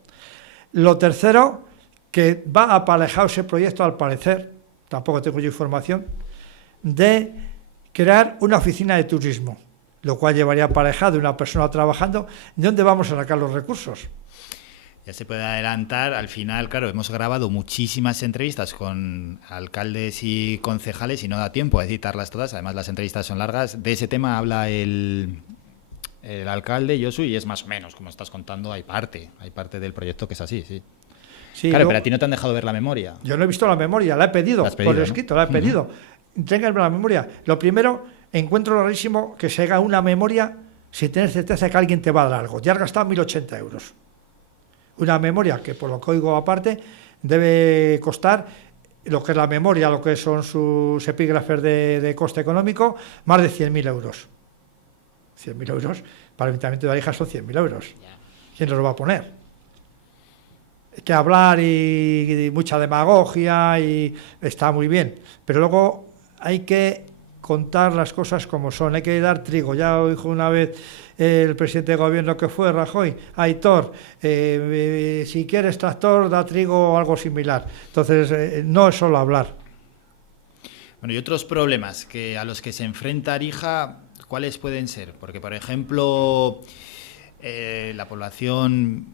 Lo tercero, que va aparejado ese proyecto, al parecer, tampoco tengo yo información, de crear una oficina de turismo, lo cual llevaría aparejado una persona trabajando. ¿De dónde vamos a sacar los recursos? Ya se puede adelantar, al final, claro, hemos grabado muchísimas entrevistas con alcaldes y concejales y no da tiempo a citarlas todas, además las entrevistas son largas. De ese tema habla el alcalde, Josu, y es más o menos, como estás contando, hay parte del proyecto que es así, sí. Sí, claro, pero a ti no te han dejado ver la memoria. Yo no he visto la memoria, la he pedido, por escrito, ¿no? La he pedido. Tráiganme la memoria. Lo primero, encuentro rarísimo que se haga una memoria sin tener certeza de que alguien te va a dar algo. Ya has gastado 1.080 euros. Una memoria que, por lo que oigo aparte, debe costar, lo que es la memoria, lo que son sus epígrafes de coste económico, más de 100.000 euros. 100.000 euros para el Ayuntamiento de Arija son 100.000 euros. ¿Quién los va a poner? Hay que hablar y mucha demagogia y está muy bien, pero luego hay que contar las cosas como son, hay que dar trigo. Ya dijo una vez el presidente de gobierno que fue Rajoy, Aitor, si quieres tractor, da trigo o algo similar. Entonces, no es solo hablar. Bueno, y otros problemas a los que se enfrenta Arija, ¿cuáles pueden ser? Porque, por ejemplo, la población,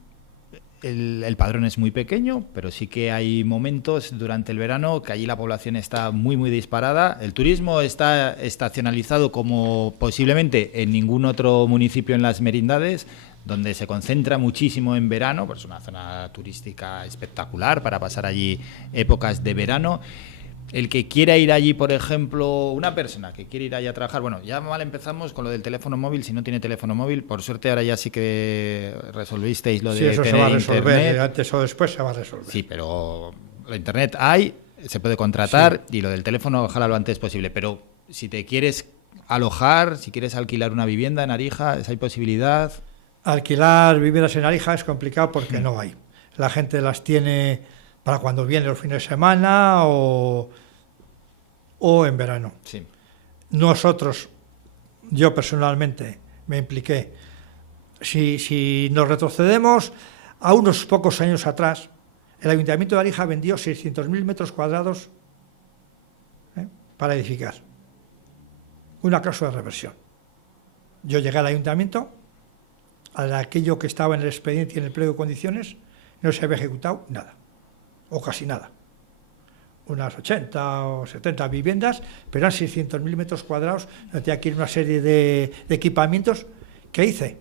el padrón es muy pequeño, pero sí que hay momentos durante el verano que allí la población está muy, muy disparada. El turismo está estacionalizado como posiblemente en ningún otro municipio en las Merindades, donde se concentra muchísimo en verano, pues es una zona turística espectacular para pasar allí épocas de verano. El que quiera ir allí, por ejemplo, una persona que quiere ir allí a trabajar, bueno, ya mal empezamos con lo del teléfono móvil, si no tiene teléfono móvil, por suerte ahora ya sí que resolvisteis lo de sí, eso tener se va a resolver, internet. antes o después se va a resolver. Sí, pero la internet hay, se puede contratar, sí. Y lo del teléfono ojalá lo antes posible, pero si te quieres alojar, si quieres alquilar una vivienda en Arija, ¿hay posibilidad? Alquilar viviendas en Arija es complicado porque no hay. La gente las tiene para cuando vienen los fines de semana o en verano. Sí. Nosotros, yo personalmente, me impliqué. Si nos retrocedemos a unos pocos años atrás, el Ayuntamiento de Arija vendió 600.000 metros cuadrados para edificar. Una cláusula de reversión. Yo llegué al Ayuntamiento, a aquello que estaba en el expediente y en el pliego de condiciones, no se había ejecutado nada. O casi nada, unas 80 o 70 viviendas, pero eran 600.000 metros cuadrados, donde aquí una serie de equipamientos. ¿Qué hice?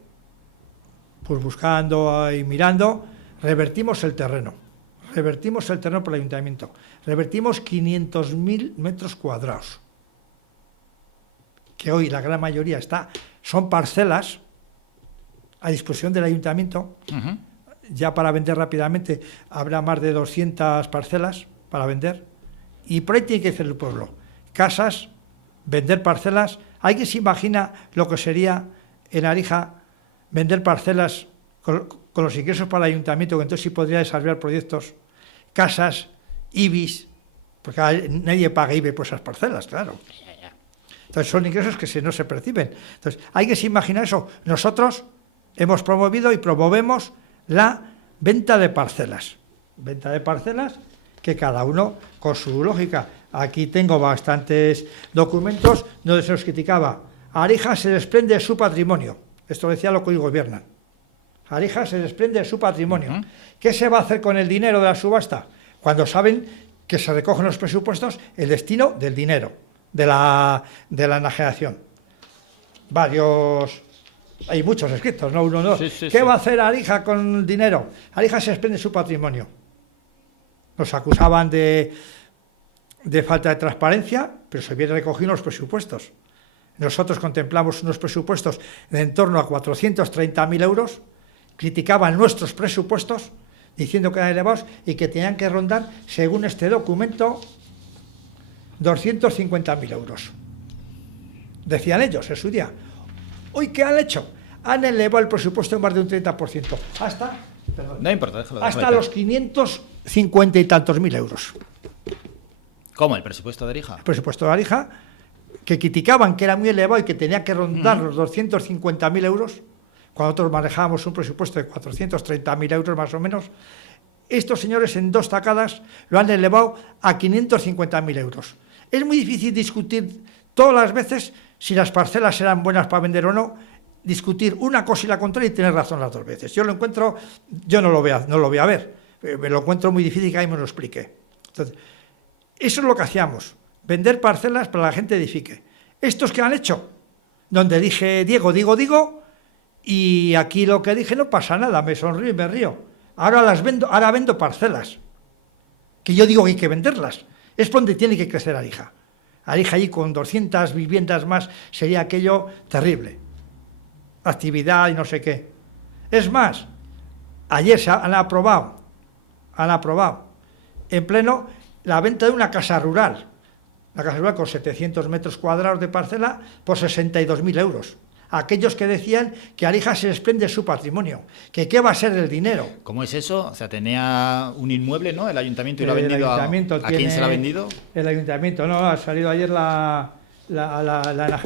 Pues buscando y mirando, revertimos el terreno por el ayuntamiento, revertimos 500.000 metros cuadrados, que hoy la gran mayoría son parcelas a disposición del ayuntamiento. Uh-huh. Ya para vender rápidamente habrá más de 200 parcelas para vender. Y por ahí tiene que hacer el pueblo. Casas, vender parcelas. ¿Alguien se imagina lo que sería en Arija vender parcelas con los ingresos para el ayuntamiento? Que entonces sí podría desarrollar proyectos. Casas, IBIs, porque nadie paga IBI por esas parcelas, claro. Entonces son ingresos que no se perciben. Entonces, ¿alguien se imagina eso? Nosotros hemos promovido y promovemos la venta de parcelas. Venta de parcelas que cada uno con su lógica. Aquí tengo bastantes documentos donde se nos criticaba. Arija se desprende de su patrimonio. Esto decía lo que hoy gobiernan. Arija se desprende de su patrimonio. ¿Qué se va a hacer con el dinero de la subasta? Cuando saben que se recogen los presupuestos el destino del dinero, de la enajenación. Hay muchos escritos, no uno, no. ¿Qué va a hacer Arija con el dinero? Arija se desprende de su patrimonio. Nos acusaban de falta de transparencia, pero se viene recogiendo los presupuestos. Nosotros contemplamos unos presupuestos de en torno a 430.000 euros, criticaban nuestros presupuestos, diciendo que eran elevados y que tenían que rondar, según este documento, 250.000 euros. Decían ellos en su día. ¿Hoy qué han hecho? Han elevado el presupuesto en más de un 30%. No importa, déjalo. Hasta los 550 y tantos mil euros. ¿Cómo? ¿El presupuesto de Arija? El presupuesto de Arija, que criticaban que era muy elevado y que tenía que rondar los 250.000 euros, cuando nosotros manejábamos un presupuesto de 430.000 euros más o menos. Estos señores en 2 tacadas lo han elevado a 550.000 euros. Es muy difícil discutir todas las veces si las parcelas eran buenas para vender o no, discutir una cosa y la contraria y tener razón las 2 veces. Yo no lo voy a ver, me lo encuentro muy difícil que alguien me lo explique. Entonces, eso es lo que hacíamos, vender parcelas para que la gente edifique. ¿Estos que han hecho? Donde dije digo, y aquí lo que dije no pasa nada, me sonrío y me río. Ahora vendo parcelas, que yo digo que hay que venderlas. Es donde tiene que crecer Arija. Arija allí con 200 viviendas más sería aquello terrible. Actividad y no sé qué. Es más, ayer han aprobado en pleno la venta de una casa rural. Una casa rural con 700 metros cuadrados de parcela por 62.000 euros. Aquellos que decían que Arija se desprende de su patrimonio, que qué va a ser del dinero. ¿Cómo es eso? O sea, tenía un inmueble, ¿no? El ayuntamiento y lo ha vendido ¿a quién se lo ha vendido? El ayuntamiento, no, ha salido ayer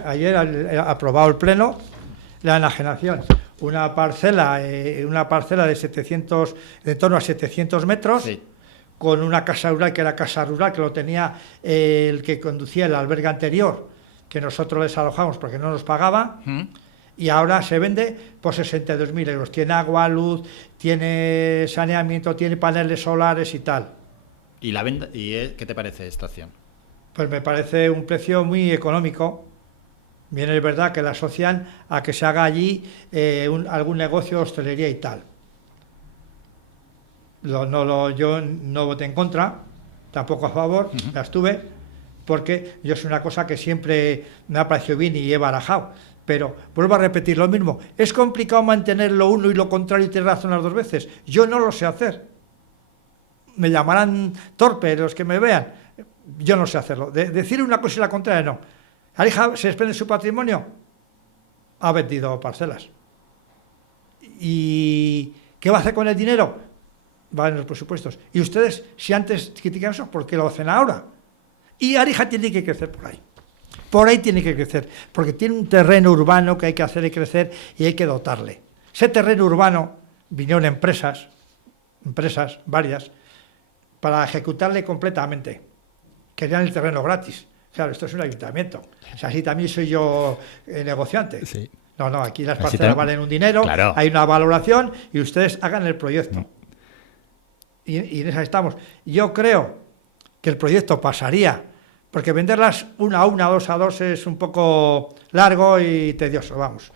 ayer ha aprobado el pleno la enajenación. Una parcela de 700, de en torno a 700 metros, sí, con una casa rural, que lo tenía el que conducía el albergue anterior, que nosotros desalojamos porque no nos pagaba, y ahora se vende por 62.000 euros. Tiene agua, luz, tiene saneamiento, tiene paneles solares y tal. ¿Y la venta? ¿Qué te parece esta acción? Pues me parece un precio muy económico. Bien, es verdad que la asocian a que se haga allí algún negocio de hostelería y tal. Yo no voté en contra, tampoco a favor, la estuve, porque yo es una cosa que siempre me ha parecido bien y he barajado. Pero vuelvo a repetir lo mismo. Es complicado mantener lo uno y lo contrario y tener razón las 2 veces. Yo no lo sé hacer. Me llamarán torpe los que me vean. Yo no sé hacerlo. Decir una cosa y la contraria, no. Arija se desprende de su patrimonio. Ha vendido parcelas. ¿Y qué va a hacer con el dinero? Va en los presupuestos. Y ustedes, si antes critican eso, ¿por qué lo hacen ahora? Y Arija tiene que crecer por ahí. Por ahí tiene que crecer, porque tiene un terreno urbano que hay que hacer crecer y hay que dotarle. Ese terreno urbano, vinieron empresas, varias, para ejecutarle completamente. Querían el terreno gratis. Claro, esto es un ayuntamiento. O sea, así también soy yo negociante. Sí. No, aquí las parcelas valen un dinero, claro, hay una valoración y ustedes hagan el proyecto. Y en esa estamos. Yo creo que el proyecto pasaría, porque venderlas una a una, 2 a 2 es un poco largo y tedioso, vamos.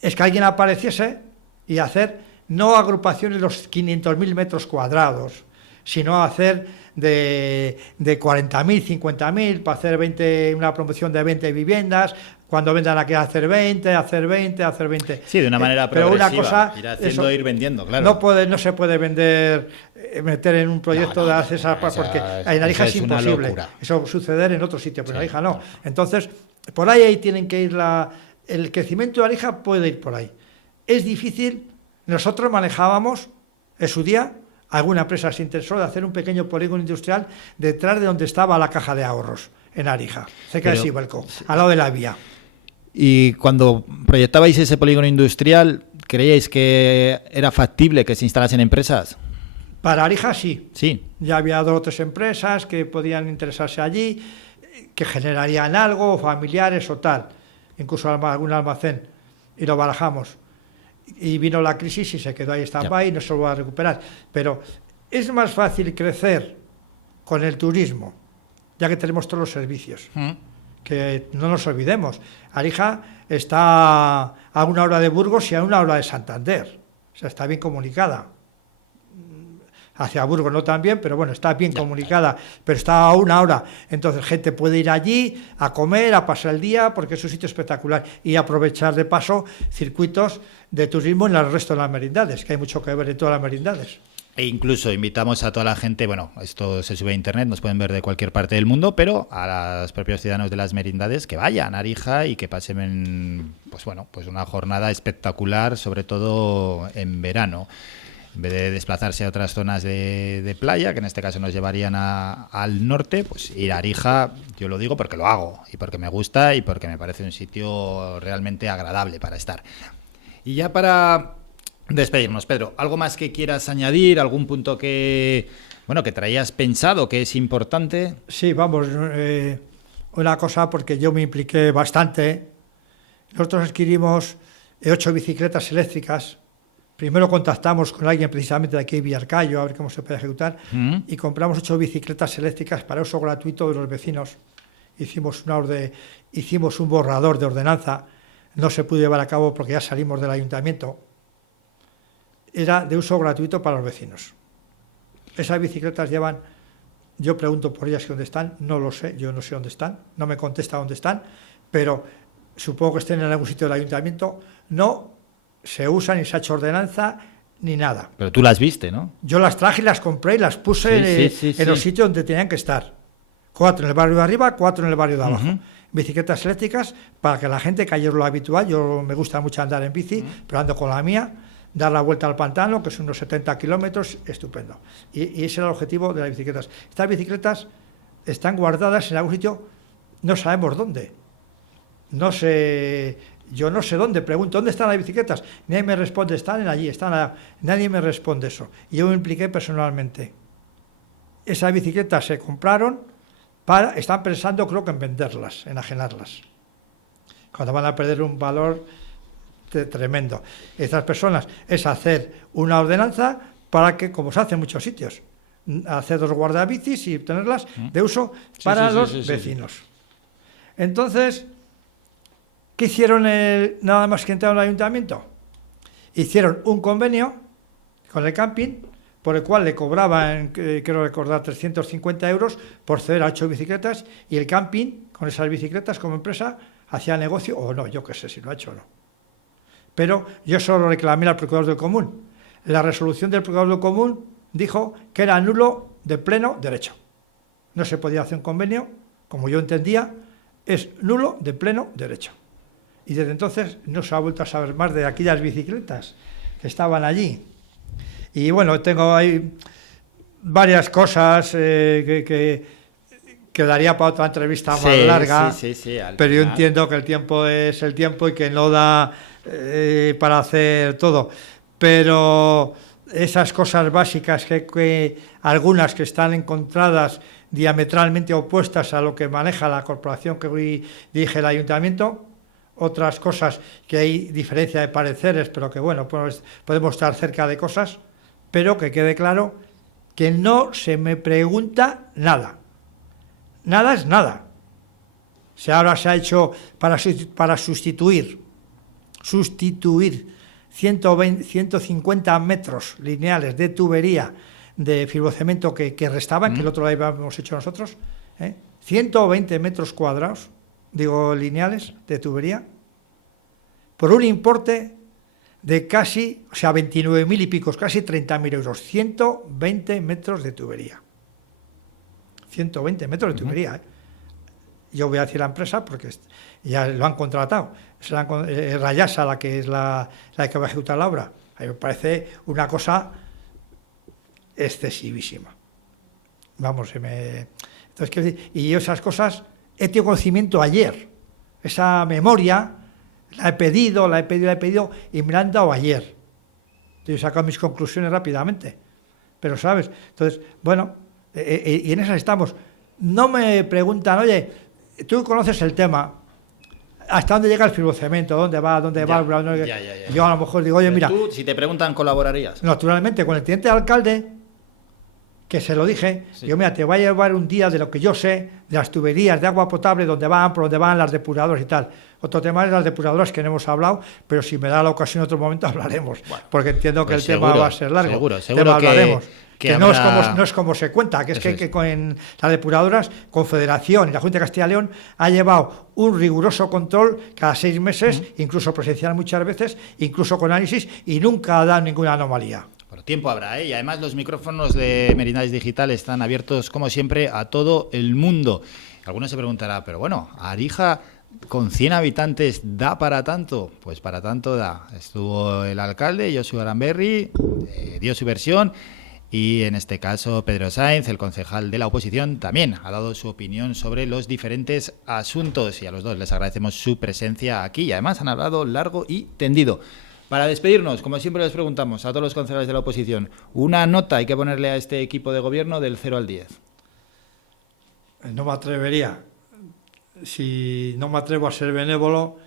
Es que alguien apareciese y hacer no agrupaciones de los 500.000 metros cuadrados, sino hacer de 40.000, 50.000, para hacer una promoción de 20 viviendas, cuando vendan aquí hacer 20. Sí, de una manera progresiva, pero una cosa, ir vendiendo, claro. No se puede meter en un proyecto de hacer esa, porque en Arija es imposible. Eso suceder en otro sitio, pero en Arija no. Entonces, por ahí tienen que ir el crecimiento de Arija puede ir por ahí. Es difícil. Nosotros manejábamos en su día, alguna empresa se interesó de hacer un pequeño polígono industrial detrás de donde estaba la caja de ahorros, en Arija, cerca de Sibelco, al lado de la vía. Y cuando proyectabais ese polígono industrial, ¿creíais que era factible que se instalasen empresas? Para Arija sí. Sí. Ya había 2 o 3 empresas que podían interesarse allí, que generarían algo, familiares o tal, incluso algún almacén, y lo barajamos. Y vino la crisis y se quedó ahí stand-by y no se lo va a recuperar. Pero es más fácil crecer con el turismo, ya que tenemos todos los servicios. Que no nos olvidemos, Arija está a 1 hora de Burgos y a 1 hora de Santander. O sea, está bien comunicada. Hacia Burgos no tan bien, pero bueno, está bien comunicada, pero está a 1 hora. Entonces, gente puede ir allí a comer, a pasar el día, porque es un sitio espectacular. Y aprovechar de paso circuitos de turismo en el resto de las merindades, que hay mucho que ver en todas las merindades. E incluso invitamos a toda la gente, bueno, esto se sube a internet, nos pueden ver de cualquier parte del mundo, pero a los propios ciudadanos de las merindades que vayan a Arija y que pasen, pues bueno, pues una jornada espectacular, sobre todo en verano. En vez de desplazarse a otras zonas de playa, que en este caso nos llevarían al norte, pues ir a Arija, yo lo digo porque lo hago, y porque me gusta y porque me parece un sitio realmente agradable para estar. Y ya para despedirnos, Pedro, ¿algo más que quieras añadir? ¿Algún punto que traías pensado que es importante? Sí, vamos, una cosa, porque yo me impliqué bastante. Nosotros adquirimos 8 bicicletas eléctricas. Primero contactamos con alguien precisamente de aquí de Villarcayo a ver cómo se puede ejecutar y compramos 8 bicicletas eléctricas para uso gratuito de los vecinos. Hicimos un borrador de ordenanza, no se pudo llevar a cabo porque ya salimos del ayuntamiento. Era de uso gratuito para los vecinos. Esas bicicletas llevan, yo pregunto por ellas que dónde están, no lo sé, yo no sé dónde están, no me contesta dónde están, pero supongo que estén en algún sitio del ayuntamiento. No se usa, ni se ha hecho ordenanza, ni nada. Pero tú las viste, ¿no? Yo las traje y las compré y las puse en los sitios donde tenían que estar. 4 en el barrio de arriba, 4 en el barrio de abajo. Bicicletas eléctricas para que la gente, que ayer lo habitual, yo me gusta mucho andar en bici, pero ando con la mía, dar la vuelta al pantano, que son unos 70 kilómetros, estupendo. Y ese era el objetivo de las bicicletas. Estas bicicletas están guardadas en algún sitio, no sabemos dónde. Yo no sé dónde, pregunto, ¿dónde están las bicicletas? Nadie me responde, están allí, están allá. Nadie me responde eso. Y yo me impliqué personalmente. Esas bicicletas se compraron están pensando, creo que en venderlas, enajenarlas. Cuando van a perder un valor tremendo. Estas personas es hacer una ordenanza para que, como se hace en muchos sitios, hacer 2 guardabicis y tenerlas de uso para los vecinos. Entonces, ¿qué hicieron nada más que entrar al ayuntamiento? Hicieron un convenio con el camping por el cual le cobraban, quiero recordar, 350 euros por ceder a 8 bicicletas, y el camping, con esas bicicletas como empresa, hacía negocio, o no, yo qué sé si lo ha hecho o no. Pero yo solo reclamé al Procurador del Común. La resolución del Procurador del Común dijo que era nulo de pleno derecho. No se podía hacer un convenio, como yo entendía, es nulo de pleno derecho. Y desde entonces no se ha vuelto a saber más de aquellas bicicletas que estaban allí. Y bueno, tengo ahí varias cosas que daría para otra entrevista más larga, pero yo entiendo que el tiempo es el tiempo y que no da para hacer todo. Pero esas cosas básicas que algunas que están encontradas diametralmente opuestas a lo que maneja la corporación que hoy dirige el ayuntamiento, otras cosas que hay diferencia de pareceres, pero que bueno, pues podemos estar cerca de cosas, pero que quede claro que no se me pregunta nada. Nada es nada. Si ahora se ha hecho para sustituir 150 metros lineales de tubería de fibrocemento que restaban, que el otro día habíamos hecho nosotros, 120 metros cuadrados, lineales de tubería, por un importe de casi, 29.000 y pico, casi 30.000 euros, 120 metros de tubería. 120 metros de tubería. Yo voy a decir la empresa porque ya lo han contratado. Es Rayasa la que es la que va a ejecutar la obra. A mí me parece una cosa excesivísima. Vamos, entonces, y esas cosas he tenido conocimiento ayer. Esa memoria La he pedido y me la han dado ayer. Yo he sacado mis conclusiones rápidamente. Pero, ¿sabes? Entonces, bueno, y en esas estamos. No me preguntan, oye, tú conoces el tema, ¿hasta dónde llega el fibrocemento? ¿Dónde va? Ya. Yo a lo mejor digo, oye, Pero mira... tú, si te preguntan, ¿colaborarías? Naturalmente, con el teniente alcalde, que se lo dije, Sí. digo, mira, te voy a llevar un día de lo que yo sé, de las tuberías de agua potable, por donde van las depuradoras y tal. Otro tema es las depuradoras que no hemos hablado, pero si me da la ocasión en otro momento hablaremos, Bueno, porque entiendo que pues el tema seguro, va a ser largo. seguro Tema que hablaremos. Que no, habrá... no es como se cuenta, que es Eso que, es. que con las depuradoras, Confederación y la Junta de Castilla y León ha llevado un riguroso control cada 6 meses, incluso presencial muchas veces, incluso con análisis, y nunca ha dado ninguna anomalía. Bueno, tiempo habrá, ¿eh? Y además los micrófonos de Merindades Digital están abiertos, como siempre, a todo el mundo. Algunos se preguntará, pero bueno, Arija con 100 habitantes da para tanto. Pues para tanto da. Estuvo el alcalde, Josu Aranberri, dio su versión. Y en este caso, Pedro Sainz, el concejal de la oposición, también ha dado su opinión sobre los diferentes asuntos. Y a los dos les agradecemos su presencia aquí. Y además han hablado largo y tendido. Para despedirnos, como siempre les preguntamos a todos los concejales de la oposición, una nota hay que ponerle a este equipo de gobierno del 0 al 10. No me atrevería. Si no me atrevo a ser benévolo,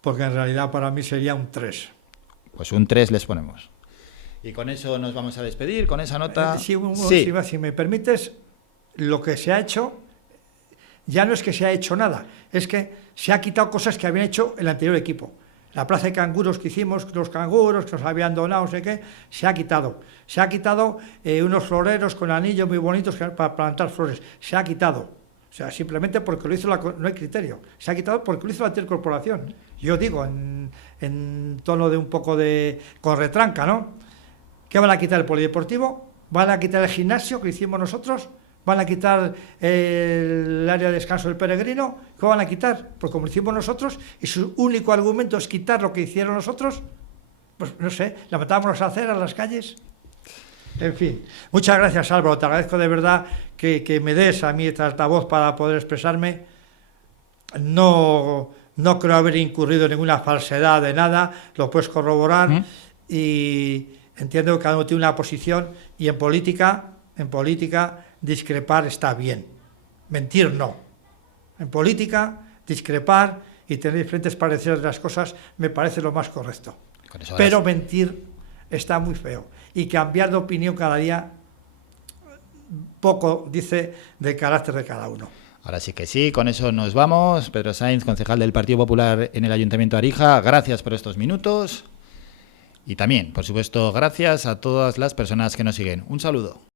porque en realidad para mí sería un 3. Pues un 3 les ponemos. Y con eso nos vamos a despedir, con esa nota. Si me permites, lo que se ha hecho, ya no es que se ha hecho nada, es que se ha quitado cosas que habían hecho el anterior equipo. La plaza de canguros que hicimos, los canguros que nos habían donado, no sé qué, se ha quitado. Se ha quitado unos floreros con anillos muy bonitos para plantar flores. Se ha quitado. O sea, simplemente porque lo hizo no hay criterio. Se ha quitado porque lo hizo la anterior corporación. Yo digo, en tono de un poco con retranca, ¿no? ¿Qué van a quitar el polideportivo? ¿Van a quitar el gimnasio que hicimos nosotros? ¿Van a quitar el área de descanso del peregrino? ¿Qué van a quitar? Pues como lo hicimos nosotros, y su único argumento es quitar lo que hicieron nosotros, pues no sé, levantábamos las aceras, las calles. En fin, muchas gracias, Álvaro, te agradezco de verdad que me des a mí este altavoz para poder expresarme. No creo haber incurrido en ninguna falsedad de nada, lo puedes corroborar, y entiendo que cada uno tiene una posición, y en política discrepar está bien, mentir no. En política, discrepar y tener diferentes pareceres de las cosas me parece lo más correcto. Pero mentir está muy feo. Y cambiar de opinión cada día poco dice del carácter de cada uno. Ahora sí que sí, con eso nos vamos. Pedro Sainz, concejal del Partido Popular en el Ayuntamiento de Arija, gracias por estos minutos. Y también, por supuesto, gracias a todas las personas que nos siguen. Un saludo.